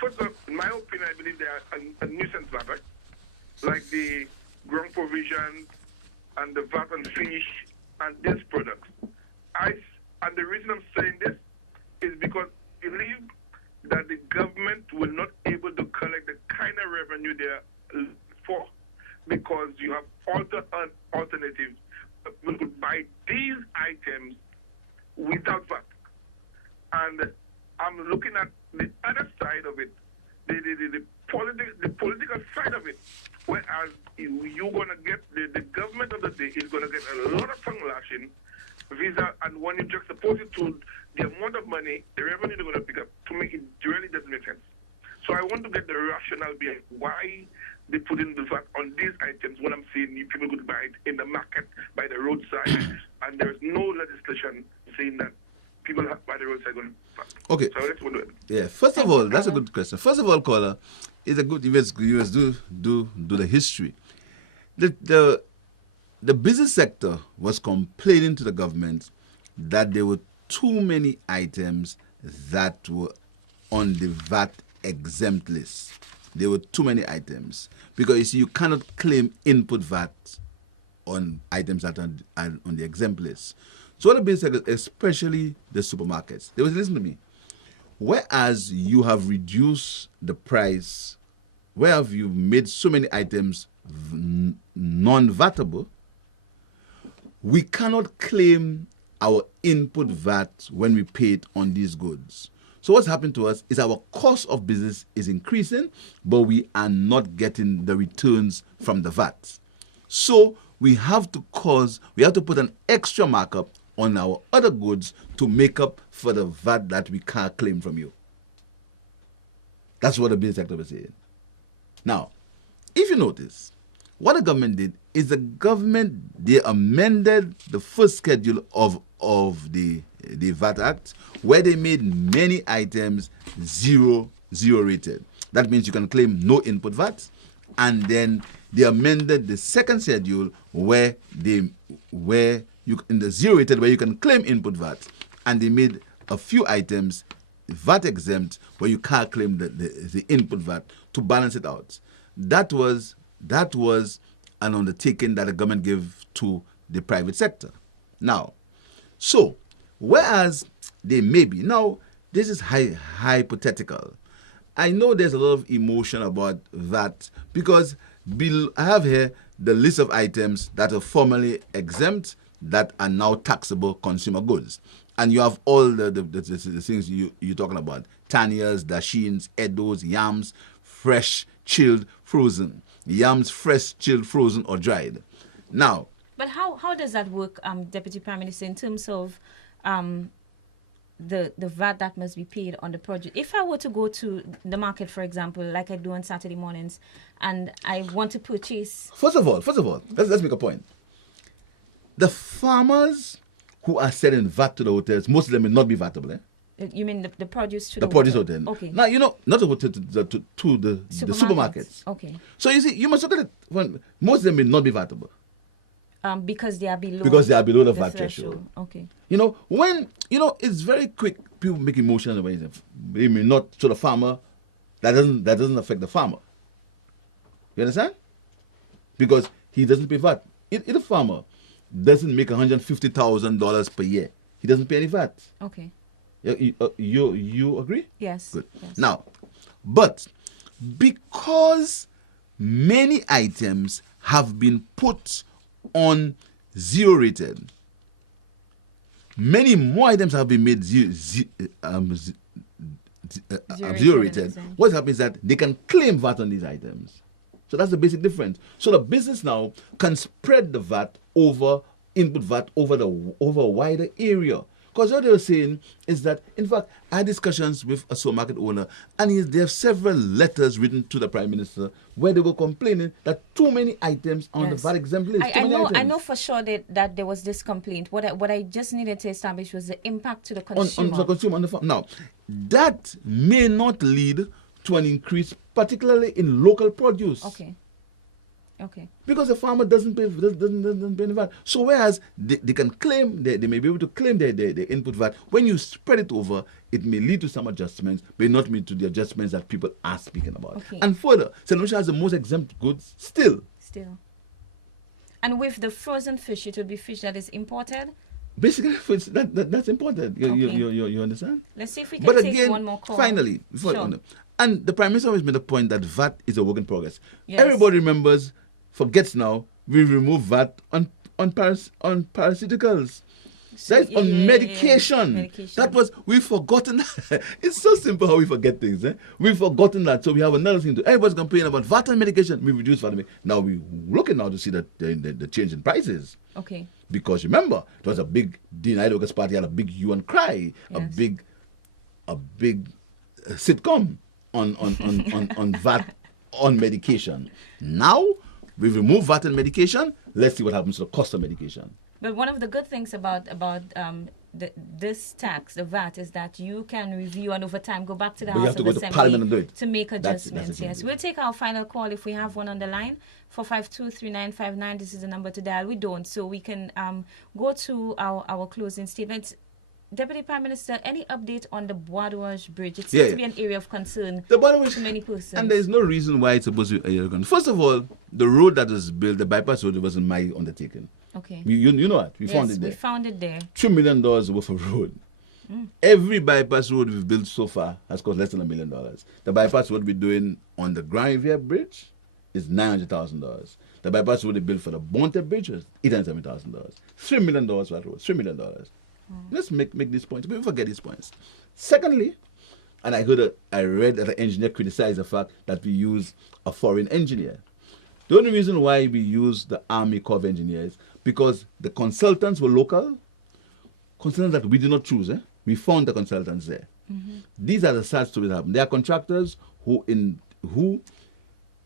first of all, in my opinion, I believe they are a nuisance VAT, right? Like the ground provision and the VAT on fish and these products. And the reason I'm saying this is because I believe that the government will not able to collect the kind of revenue they're for, because you have alternatives. We could buy these items without VAT. And I'm looking at the other side of it, the political side of it, whereas you're going to get, the government of the day is going to get a lot of tongue lashing, visa, and when you juxtapose it to the amount of money, the revenue they're going to pick up, to me, it really doesn't make sense. So I want to get the rationale behind why they put in the VAT on these items when I'm seeing people could buy it in the market, by the roadside, and there's no legislation saying that people by the roadside going to VAT. Okay. So let's do it. Yeah. First of all, that's a good question. First of all, caller, it's a good. You must do the history. The business sector was complaining to the government that there were too many items that were on the VAT exempt list. There were too many items because you see, you cannot claim input VAT on items that are on the exempt list. So the business sector, especially the supermarkets, they was listen to me. Whereas you have reduced the price, where have you made so many items non-vatable, we cannot claim our input VAT when we pay it on these goods. So what's happened to us is our cost of business is increasing, but we are not getting the returns from the VAT. So we have to put an extra markup on our other goods to make up for the VAT that we can't claim from you. That's what the business sector was saying. Now, if you notice, what the government did is they amended the first schedule of the VAT Act, where they made many items zero rated. That means you can claim no input VAT, and then they amended the second schedule where you in the zero rated where you can claim input VAT, and they made a few items VAT exempt where you can't claim the input VAT to balance it out. That was an undertaking that the government gave to the private sector. Now, so whereas they may be, now this is hypothetical. I know there's a lot of emotion about that because I have here the list of items that are formerly exempt that are now taxable consumer goods. And you have all the things you're talking about: Tanias, Dashins, Edos, yams, fresh, chilled, frozen. Yams, fresh, chilled, frozen, or dried. Now, but how does that work, Deputy Prime Minister, in terms of the VAT that must be paid on the produce? If I were to go to the market, for example, like I do on Saturday mornings, and I want to purchase... First of all, let's make a point. The farmers who are selling VAT to the hotels, most of them will not be vatable. You mean the produce to the produce hotel? Okay. Now, not to the supermarkets. Okay. So you see, you must look at it. When most of them will not be vatable. Because they are below. Because they are below the VAT threshold. Okay. It's very quick. People make emotional about it. They may not to the farmer. That doesn't affect the farmer. You understand? Because he doesn't pay VAT. If the farmer doesn't make $150,000 per year, he doesn't pay any VAT. Okay. You agree? Yes. Good. Yes. Now, but because many items have been put on zero rated, many more items have been made zero rated. What happens is that they can claim VAT on these items. So that's the basic difference. So the business now can spread the VAT over input VAT over a wider area. Because what they were saying is that, in fact, I had discussions with a supermarket owner, and they have several letters written to the Prime Minister where they were complaining that too many items on the VAT exempt list. I know for sure that there was this complaint. What I just needed to establish was the impact to the consumer. On the consumer, on the farm. Now, that may not lead to an increase, particularly in local produce. Okay. Okay. Because the farmer doesn't pay doesn't pay the VAT. So whereas they can claim, they may be able to claim their input VAT, when you spread it over, it may lead to some adjustments, but not lead to the adjustments that people are speaking about. Okay. And further, St. Lucia has the most exempt goods still. And with the frozen fish, it would be fish that is imported? Basically, that's important. You understand? Let's see if we can But take again, one more call. finally, and the Prime Minister always made the point that VAT is a work in progress. Yes. Everybody remembers, forgets now, we remove VAT on paraceuticals. That's on medication. Medication. That was, we've forgotten. It's so simple how we forget things. We've forgotten that. So we have another thing to. Everybody's complaining about VAT on medication. We reduce VAT on medication. Now we're looking now to see the change in prices. Okay. Because remember, it was a big, the United Workers' Party had a big hue and cry, Yes. a big sitcom on VAT on medication. Now we've removed VAT on medication. Let's see what happens to the cost of medication. But one of the good things about this tax, the VAT, is that you can review and over time go back to the But you House have to of go to Assembly Parliament and do it. to make That's adjustments. the Yes, thing. we'll take our final call if we have one on the line. 452-3959. This is the number to dial. We don't, so we can go to our closing statements. Deputy Prime Minister, any update on the Bois-d'Orange Bridge? It seems to be an area of concern to many persons. And there's no reason why it's supposed to be a year. First of all, the road that was built, the bypass road, wasn't my undertaking. Okay. You know what? We Yes, found it there. we found it there. $2 million worth of road. Every bypass road we've built so far has cost less than $1 million. The bypass road we're doing on the Grand Riviere Bridge is $900,000. The bypass road they built for the Bonte Bridge was $870,000. $3 million for that road. $3 million. Let's make these points. People forget these points. Secondly, and I read that an engineer criticized the fact that we use a foreign engineer. The only reason why we use the Army Corps of Engineers, because the consultants were local, consultants that we did not choose. We found the consultants there. These are the sad stories that happened. They are contractors who in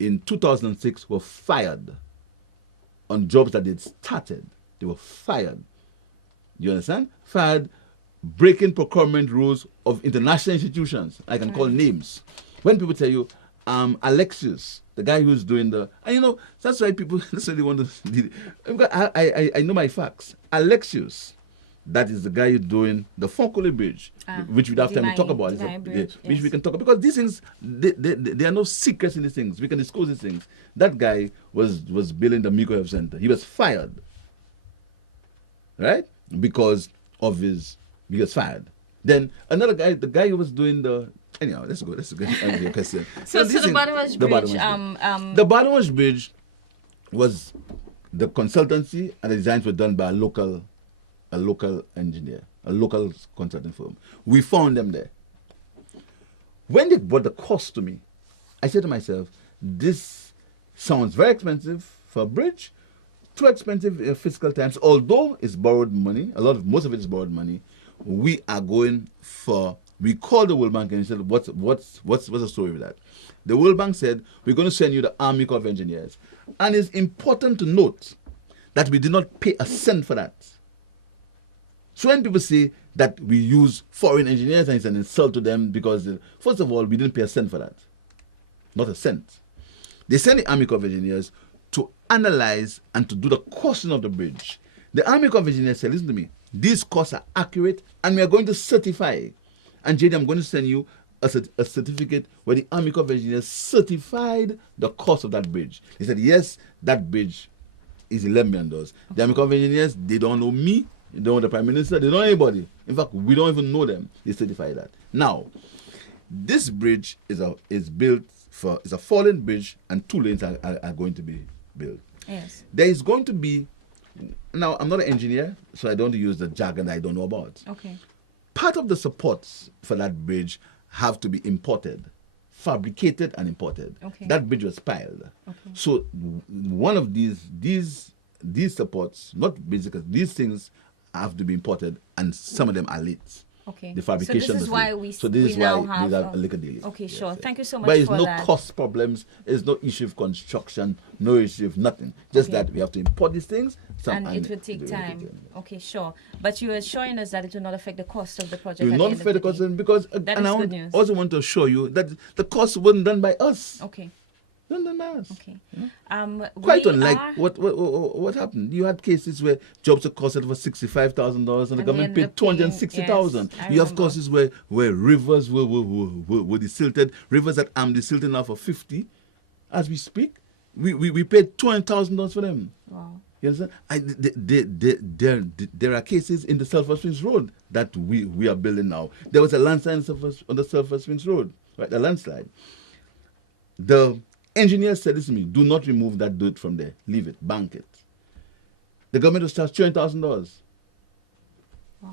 2006 were fired on jobs that they'd started. They were fired. You understand? Fired, breaking procurement rules of international institutions. I can call names. When people tell you, Alexius, the guy who's doing and that's why people necessarily want to. I know my facts. Alexius, that is the guy who's doing the Fonkole Bridge, which we'd have time to talk about. Which we can talk about, because these things, there are no secrets in these things. We can disclose these things. That guy was building the Miko Health Center. He was fired, right? Because he was fired. Then another guy, the guy who was doing anyhow, let's go answer your question. So the Bois-d'Orange Bridge, the Bois-d'Orange Bridge was the consultancy and the designs were done by a local engineer, a local consulting firm. We found them there. When they brought the cost to me, I said to myself, this sounds very expensive for a bridge, too expensive in fiscal times. Although it's borrowed money, most of it is borrowed money. We are going for. We called the World Bank and said, "What's the story with that?" The World Bank said, "We're going to send you the Army Corps of Engineers," and it's important to note that we did not pay a cent for that. So when people say that we use foreign engineers and it's an insult to them, because first of all, we didn't pay a cent for that, not a cent. They sent the Army Corps of Engineers to analyze and to do the costing of the bridge. The Army Corps of Engineers said, "Listen to me, these costs are accurate and we are going to certify." And JD, I'm going to send you a certificate where the Army Corps of Engineers certified the cost of that bridge. They said, yes, that bridge is $11 million. The Army Corps of Engineers, they don't know me, they don't know the Prime Minister, they don't know anybody. In fact, we don't even know them. They certified that. Now, this bridge is built for, it's a fallen bridge, and 2 lanes are going to be built. yes. There is going to be, now I'm not an engineer, so I don't use the jargon I don't know about. Okay. Part of the supports for that bridge have to be imported, fabricated and imported. Okay. That bridge was piled. Okay. So one of these supports, not basically, these things have to be imported, and some of them are late. Okay. The fabrication. So this is why we now have a little delay. Okay, Yes, sure. yes. Thank you so much But it's for no that. cost problems. There's no issue of construction. No issue of nothing. Just Okay. that we have to import these things. And it will take time. Okay, sure. But you are assuring us that it will not affect the cost of the project. It will at not the end affect the of the cost, because That and is I good news. also want to assure you that the cost wasn't done by us. day. Okay. It London Mass. Okay. Quite We unlike are- what happened. You had cases where jobs were costed for $65,000 and the they government ended paid up paying- $260,000. yes, I You have remember. cases where rivers were desilted. Rivers that am desilted now for 50 as we speak. We paid $200,000 for them. Wow. You understand? There are cases in the Sulphur Springs Road that we are building now. There was a landslide on the Sulphur Springs Road, right? A landslide. The engineer said this to me: do not remove that dirt from there. Leave it. Bank it. The government will charge $200,000. Wow.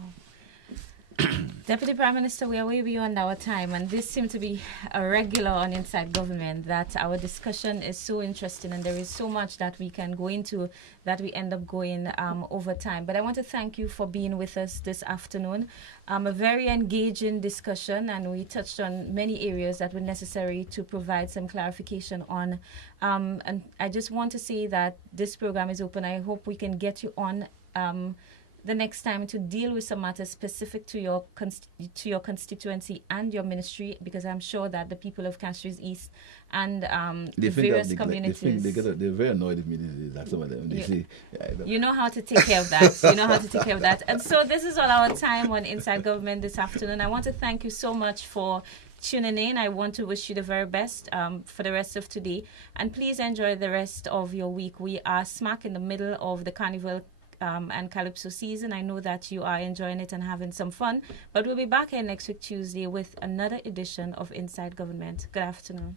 Deputy Prime Minister, we are way beyond our time, and this seems to be a regular on Inside Government, that our discussion is so interesting and there is so much that we can go into that we end up going over time. But I want to thank you for being with us this afternoon. A very engaging discussion, and we touched on many areas that were necessary to provide some clarification on. And I just want to say that this program is open. I hope we can get you on the next time to deal with some matters specific to your constituency and your ministry, because I'm sure that the people of Castries East and the various communities, They're very annoyed with me these days. Like some of them, they say, you know how to take care of that. You know how to take care of that. And so this is all our time on Inside Government this afternoon. I want to thank you so much for tuning in. I want to wish you the very best for the rest of today. And please enjoy the rest of your week. We are smack in the middle of the Carnival and Calypso season. I know that you are enjoying it and having some fun. But we'll be back here next week, Tuesday, with another edition of Inside Government. Good afternoon.